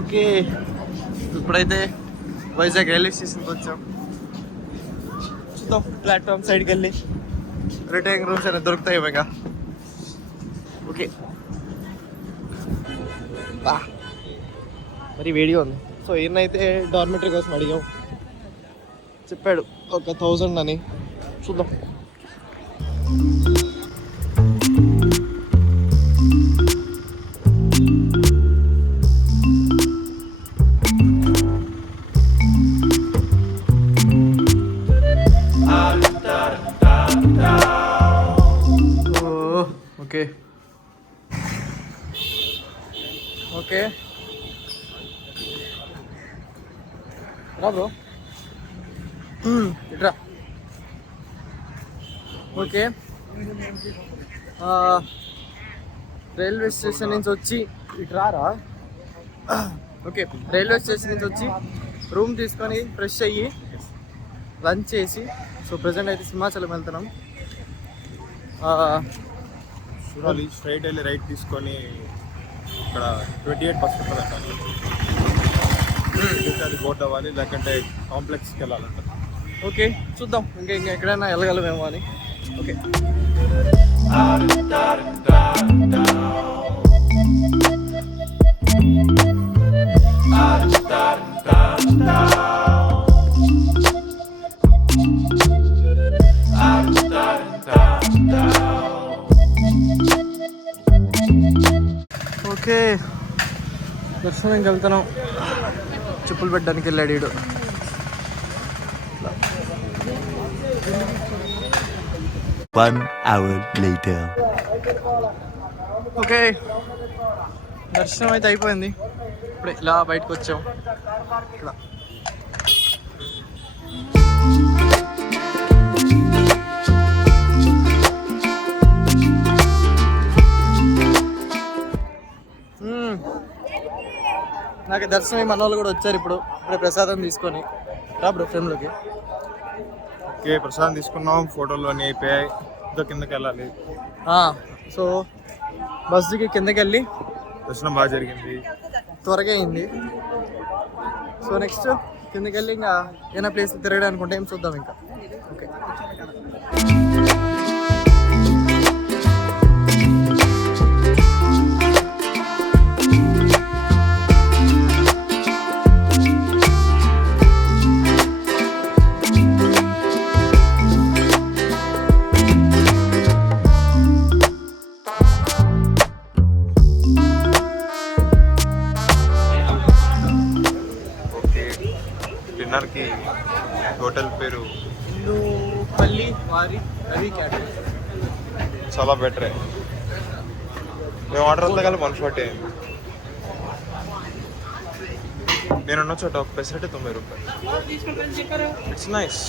Okay, ఇప్పుడైతే Vizag railway స్టేషన్కి వచ్చాం. చూద్దాం ప్లాట్ఫామ్ సైడ్కి వెళ్ళి రిటైరింగ్ రూమ్స్ అనేది దొరుకుతాయి ఇంకా. ఓకే, మరి వేడిగా ఉంది. సో ఈయనైతే డార్మెటరీ కోసం అడిగాం, చెప్పాడు ఒక 1000 అని. చూద్దాం. ఓకే ఓకే రా బ్రో, ఇట్రా. ఓకే, రైల్వే స్టేషన్ నుంచి వచ్చి ఇటు రారా. ఓకే, రైల్వే స్టేషన్ నుంచి వచ్చి రూమ్ తీసుకొని ఫ్రెష్ అయ్యి లంచ్ చేసి, సో ప్రజెంట్ అయితే సింహాచలం వెళ్తున్నాం. చూడాలి, స్ట్రైట్ వెళ్ళి రైట్ తీసుకొని ఇక్కడ 28 బస్ ఉంటుంది. బోట్ అవ్వాలి, లేకంటే కాంప్లెక్స్కి వెళ్ళాలంట. ఓకే, చూద్దాం ఇంకా ఎక్కడైనా వెళ్ళగలమేమో అని. ఓకే, ఓకే దర్శనంకి వెళ్తున్నాం. చెప్పులు పెట్టడానికి వెళ్ళాడు వీడు. ఓకే, దర్శనం అయితే అయిపోయింది. ఇప్పుడు ఇలా బయటకు వచ్చాం. ఇక్కడ నాకు దర్శనం మన వాళ్ళు కూడా వచ్చారు. ఇప్పుడే ప్రసాదం తీసుకొని రా బ్రో ఫ్రెండ్లోకి. ఓకే, ప్రసాదం తీసుకున్నాం, ఫోటోలు అన్నీ అయిపోయాయి. ఇంకా కిందకి వెళ్ళాలి. సో బస్ దిగి కిందకి వెళ్ళి దర్శనం బాగా జరిగింది, త్వరగా అయింది. సో నెక్స్ట్ కిందకి వెళ్ళి ఇంకా ఏమైనా ప్లేస్ తిరగడానికి ఉంటే ఏం చూద్దాం ఇంకా. ఓకే, డిన్నర్కి హోటల్ పేరు ఇందుపల్లి వారి రవి క్యాటరింగ్. చాలా బెటరే. మేము ఆర్డర్ అంతా కలిపి 140 అయింది. నేనున్న చోట ఒక పెసరట్టు 90 రూపాయలు. It's nice.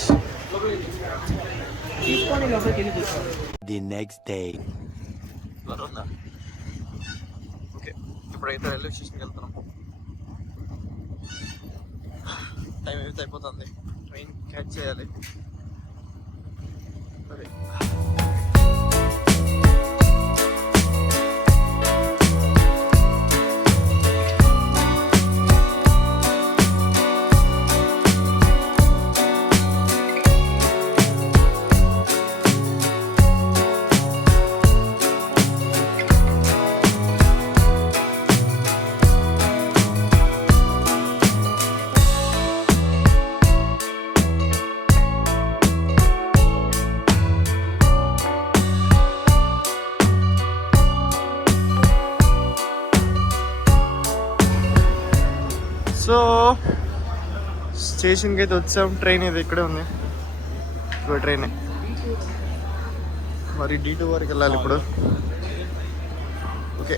The next day. Okay, ఇప్పుడైతే రైల్వే స్టేషన్కి వెళ్తున్నాం. టైం అయితే అయిపోతుంది, ట్రైన్ క్యాచ్ చేయాలి. ఓకే, సో స్టేషన్కి అయితే వచ్చాం. ట్రైన్ ఇది ఇక్కడే ఉంది, ఇంకో ట్రైన్. మరి D2 వరకు వెళ్ళాలి ఇప్పుడు. ఓకే,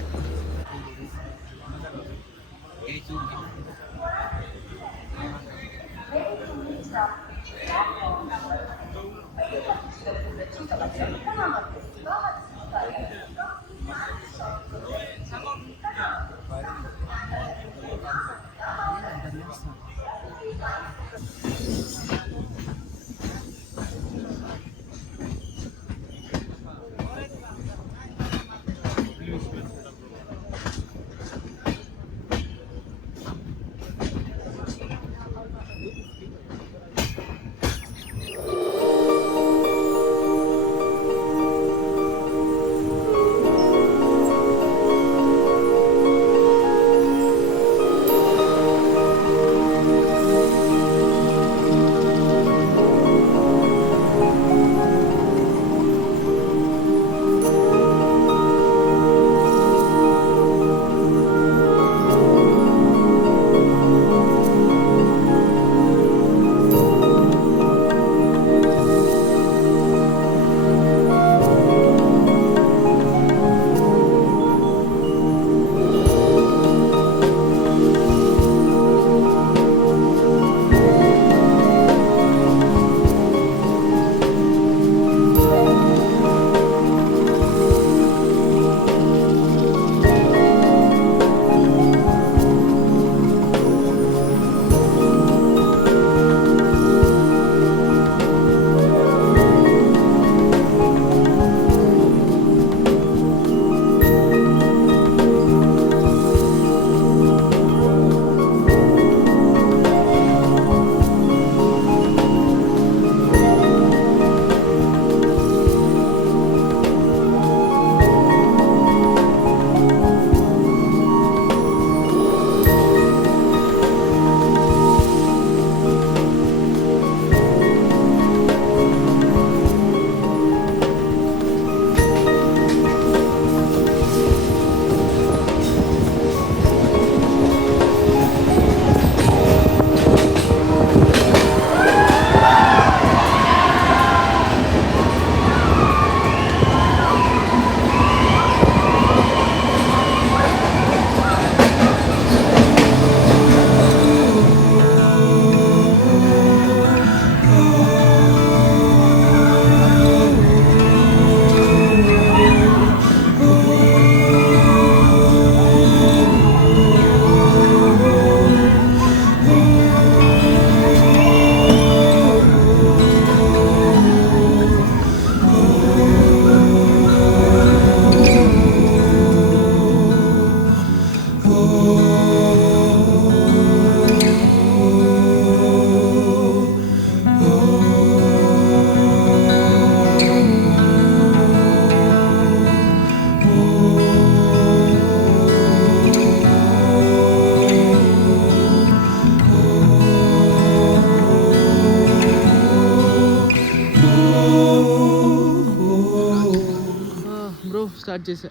బ్రో స్టార్ట్ చేసా.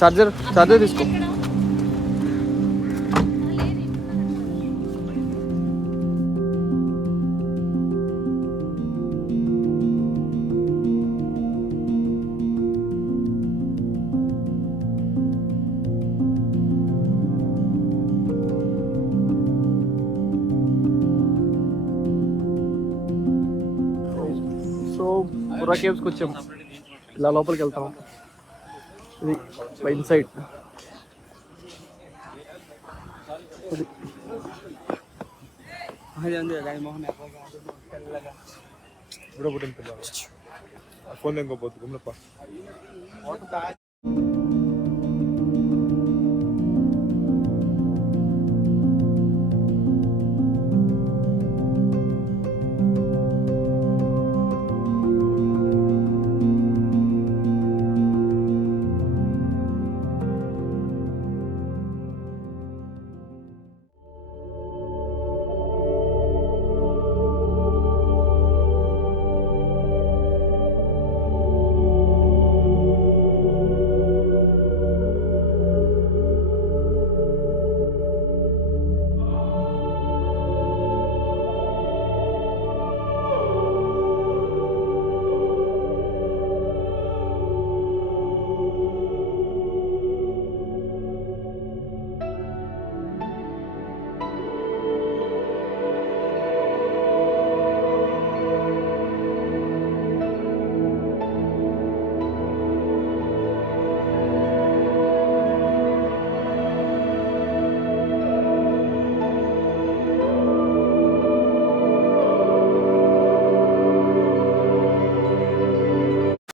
చార్జర్ తీసుకో. సో బుర్రా కేవ్స్కి వచ్చాము. ఇలా లోపలికి వెళ్తాము. ఇది ఇన్సైడ్. ఫోన్ ఇంకోపోతు గుమ్మప్ప.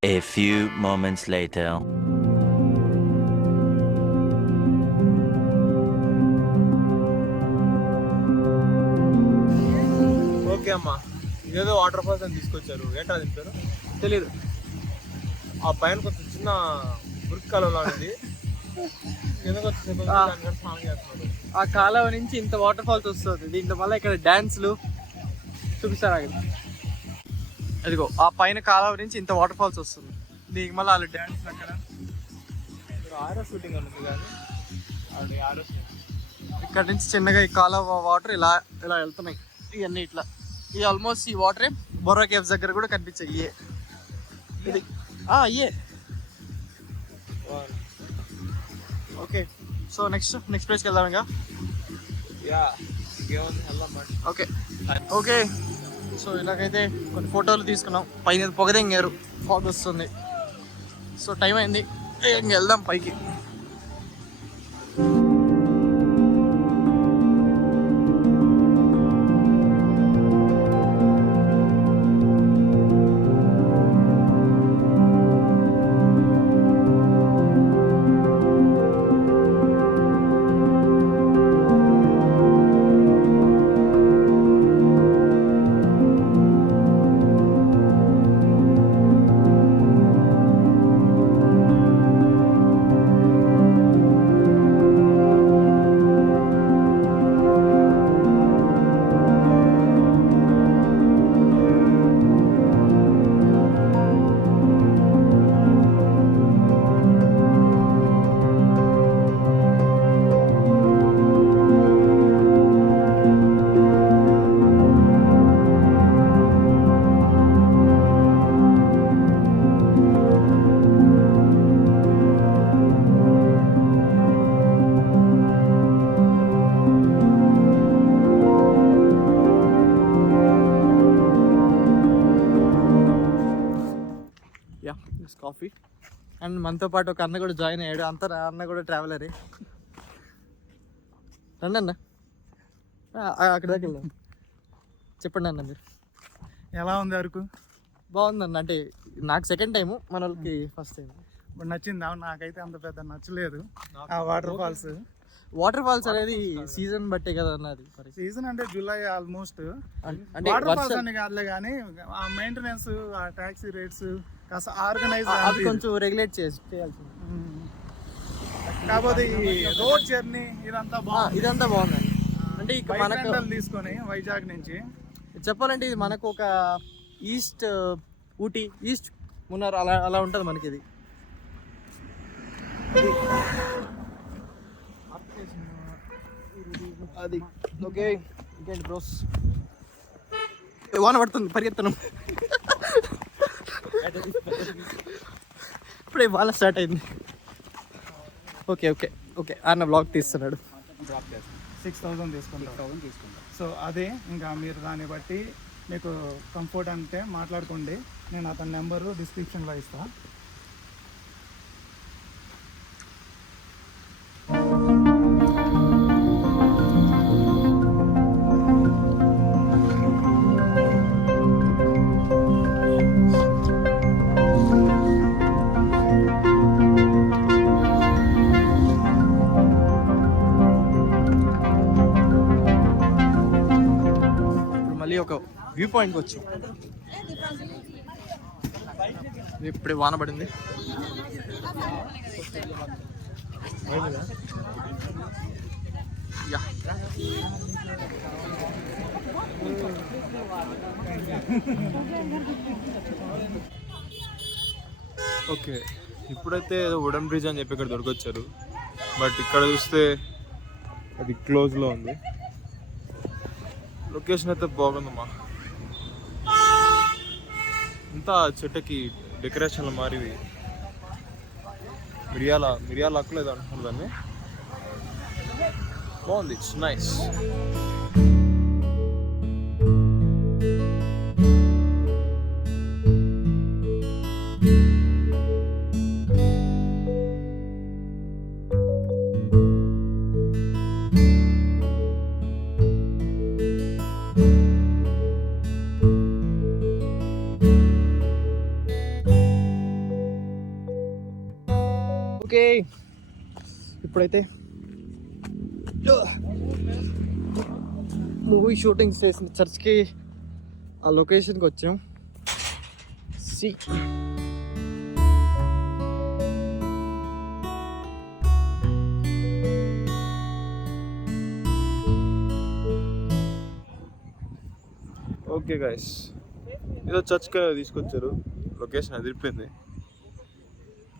A few moments later. Okay అమ్మా, ఇదేదో వాటర్ ఫాల్స్ అని తీసుకొచ్చారు. ఏంటో అది పేరు తెలీదు. ఆ పైన కొంచెం చిన్న మురికి కాలంలో ఉంది. కిందకు వచ్చి స్నానం చేస్తున్నారు. ఆ కాలువ నుంచి ఇంత వాటర్ ఫాల్స్ వస్తుంది. దీంట్లో మళ్ళీ ఇక్కడ డ్యాన్స్లు చూపిస్తారు అక్కడ. అదిగో ఆ పైన కాలువ నుంచి ఇంత వాటర్ ఫాల్స్ వస్తుంది. దీనికి మళ్ళీ వాళ్ళు డ్యాన్స్ అక్కడ ఆరో షూటింగ్ ఉంటుంది కానీ అది ఆరో ఇక్కడ నుంచి చిన్నగా ఈ కాలువ వాటర్ ఇలా ఇలా వెళ్తున్నాయి. ఇవన్నీ ఇట్లా ఇది ఆల్మోస్ట్ ఈ వాటరే బొర్రా కేవ్స్ దగ్గర కూడా కనిపించాయి. ఇయే ఇది అయ్యే. ఓకే, సో నెక్స్ట్ ప్లేస్కి వెళ్దాం ఇంకా. ఓకే ఓకే, సో ఇలాగైతే కొన్ని ఫోటోలు తీసుకున్నాం. పైన పొగదెంగారు, ఫాగ్ వస్తుంది. సో టైం అయింది, ఇంక వెళ్దాం పైకి. కాఫీ. అండ్ మనతో పాటు ఒక అన్న కూడా జాయిన్ అయ్యాడు. అంతా అన్న కూడా ట్రావెలరే. రండి అన్న, అక్కడ దాకా వెళ్దాం. చెప్పండి అన్న, మీరు ఎలా ఉంది అరకు? బాగుందన్న. అంటే నాకు సెకండ్ టైము, మన వాళ్ళకి ఫస్ట్ టైం. ఇప్పుడు నచ్చిందా? నాకైతే అంత పెద్ద నచ్చలేదు ఆ వాటర్ ఫాల్స్. వాటర్ ఫాల్స్ అనేది సీజన్ బట్టే కదా అన్నది. సీజన్ అంటే జూలై ఆల్మోస్ట్. అంటే వాటర్ ఫాల్స్ అని కాదులే కానీ ఆ మెయింటెనెన్స్, ఆ టాక్సీ రేట్స్ కాస్త ఆర్గనైజ్ అవి కొంచెం రెగ్యులేట్ చేయాల్సింది. కాకపోతే ఈ రోడ్ జర్నీ ఇదంతా ఇదంతా బాగుందండి. అంటే ఇక మనకు తీసుకొని వైజాగ్ నుంచి చెప్పాలంటే ఇది మనకు ఒక ఈస్ట్ ఊటీ, ఈస్ట్ మున్నార్ అలా అలా ఉంటుంది మనకి ఇది. అది ఓకే. ఇంకేంటి బ్రోస్? వాన పడుతుంది, పరిగెత్తను. ఇప్పుడే వాన స్టార్ట్ అయింది. ఓకే ఓకే ఓకే, అన్న బ్లాగ్ తీస్తున్నాడు. 6,000 తీసుకుంటాం. సో అదే ఇంకా మీరు దాన్ని బట్టి మీకు కంఫర్ట్ అంటే మాట్లాడుకోండి. నేను అతని నెంబరు డిస్క్రిప్షన్లో ఇస్తాను. ఒక వ్యూ పాయింట్కి వచ్చాం. ఇప్పుడే వాన పడింది. ఓకే, ఇప్పుడైతే వుడెన్ బ్రిడ్జ్ అని చెప్పి ఇక్కడ దొరకొచ్చారు. బట్ ఇక్కడ చూస్తే అది క్లోజ్లో ఉంది. లొకేషన్ అయితే బాగుందమ్మా. ఇంత చెట్టుకి డెకరేషన్లు మారివి మిరియాల ఆకులు ఏదో అంటున్నారు దాన్ని. బాగుంది, ఇట్స్ నైస్. ఓకే ఇప్పుడైతే మూవీ షూటింగ్ చేసిన చర్చ్కి ఆ లొకేషన్కి వచ్చాం. సి ఓకే గైస్, ఏదో చర్చ్కి తీసుకొచ్చారు. లొకేషన్ అదిరిపోయింది.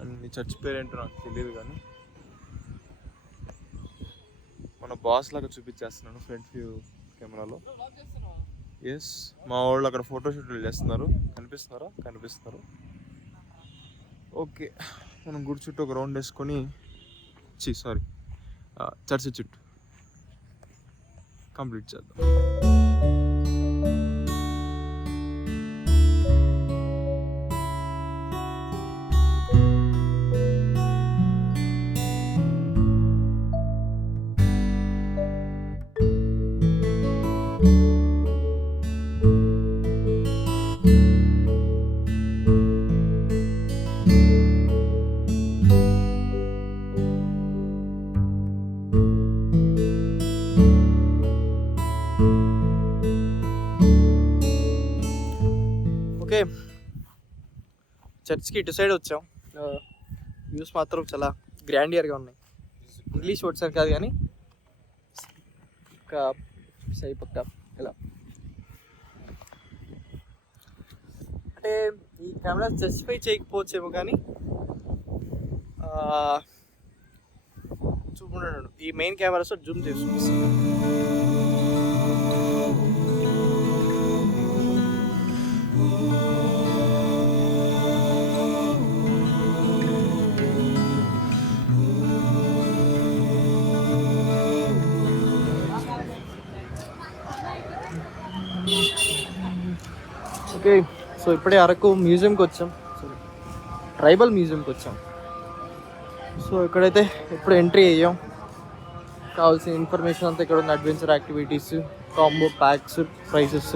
అండ్ ఈ చర్చ్ పేరేంటో నాకు తెలియదు, కానీ మన బాస్ లాగా చూపించేస్తున్నాను ఫ్రంట్ వ్యూ కెమెరాలో. ఎస్, మా వాళ్ళు అక్కడ ఫోటోషూట్లు చేస్తున్నారు. కనిపిస్తున్నారు. ఓకే, మనం గుడి చుట్టూ ఒక రౌండ్ వేసుకొని చర్చ్ చుట్టూ కంప్లీట్ చేద్దాం. ఓకే, చర్చ్కి ఇటు సైడ్ వచ్చాం. వ్యూస్ మాత్రం చాలా గ్రాండియర్గా ఉన్నాయి. ఇంగ్లీష్ వర్డ్స్ అని కాదు కానీ సై పక్క ఇలా అంటే ఈ కెమెరా జస్టిఫై చేయకపోవచ్చేమో కానీ చూపున్నాడు ఈ మెయిన్ కెమెరాస్ జూమ్ చేసి ఓకే. సో ఇప్పుడే అరకు మ్యూజియంకి వచ్చాం, ట్రైబల్ మ్యూజియంకి వచ్చాం. సో ఇక్కడైతే ఇప్పుడు ఎంట్రీ అయ్యాం. కావాల్సిన ఇన్ఫర్మేషన్ అంతా ఇక్కడ ఉంది. Adventure activities, combo packs, prices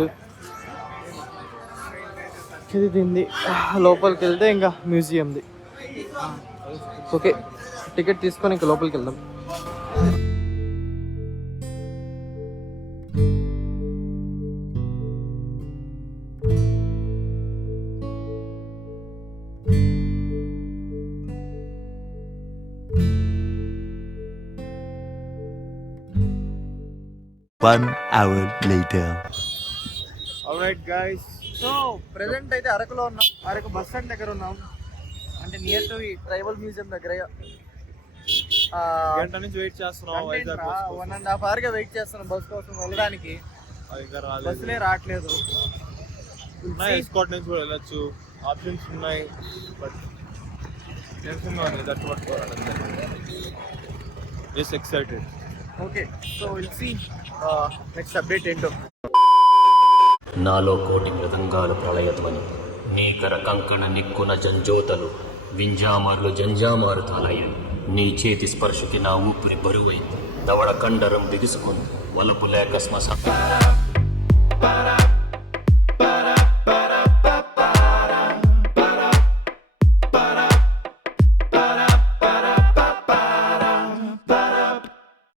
ఇది తింది. లోపలికి వెళ్తే ఇంకా మ్యూజియంది. ఓకే, టికెట్ తీసుకొని ఇంకా లోపలికి వెళ్దాం. One hour later. Alright guys, so present అయితే అరకులో ఉన్నాం. అరకు బస్ స్టాండ్ దగ్గర ఉన్నాం, అంటే నియర్ టు ఈ ట్రైబల్ మ్యూజియం దగ్గర. గంట నుంచి వెయిట్ చేస్తున్నాం. 1.5 hour వెయిట్ చేస్తున్నాం బస్ కోసం వెళ్ళడానికి. బస్సులే రావట్లేదు. ఎస్కాట్ నుంచి కూడా వెళ్ళొచ్చు, ఆప్షన్స్ ఉన్నాయి. బట్ టెన్షన్గా ఉంది. That's what just excited. Okay, so will see next update ఏంటో. నాలో కోటి మృదంగాలు ప్రళయధ్వని, నీకర కంకణ నిక్కున జంజోతలు, వింజామార్లు జంజామారు తాలయ్యాయి. నీ చేతి స్పర్శకి నా ఊపిరి బరువైంది. దవడ కండరం బిగుసుకుంది, వలపు లేక శ్మశాన